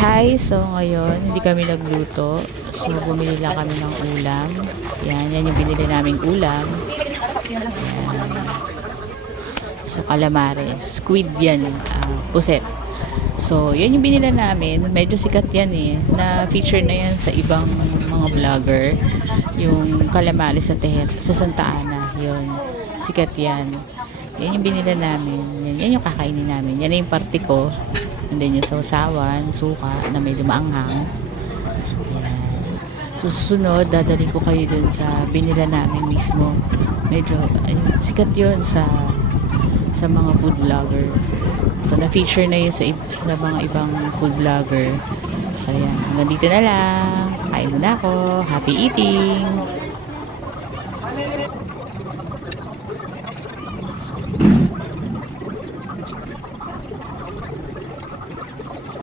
Hi! So, ngayon, hindi kami nagluto. So, bumili lang kami ng ulam. Yan yung binili naming ulam. Yan. So, calamares. Squid yan. Puset. So, yan yung binili namin. Medyo sikat yan eh. Na-feature na yan sa ibang mga vlogger. Yung calamares sa Santa Ana. Yun. Sikat yan. Yan yung binili namin. Yan yung kakainin namin. Yan yung party ko. And then yung sausawan, suka na may lumaanghang. Yan. Susunod, dadalhin ko kayo dun sa binila namin mismo. Medyo sikat yun sa mga food vlogger. So na-feature na yun sa mga ibang food vlogger. So yan, hanggang dito na lang. Kain muna ako. Happy eating!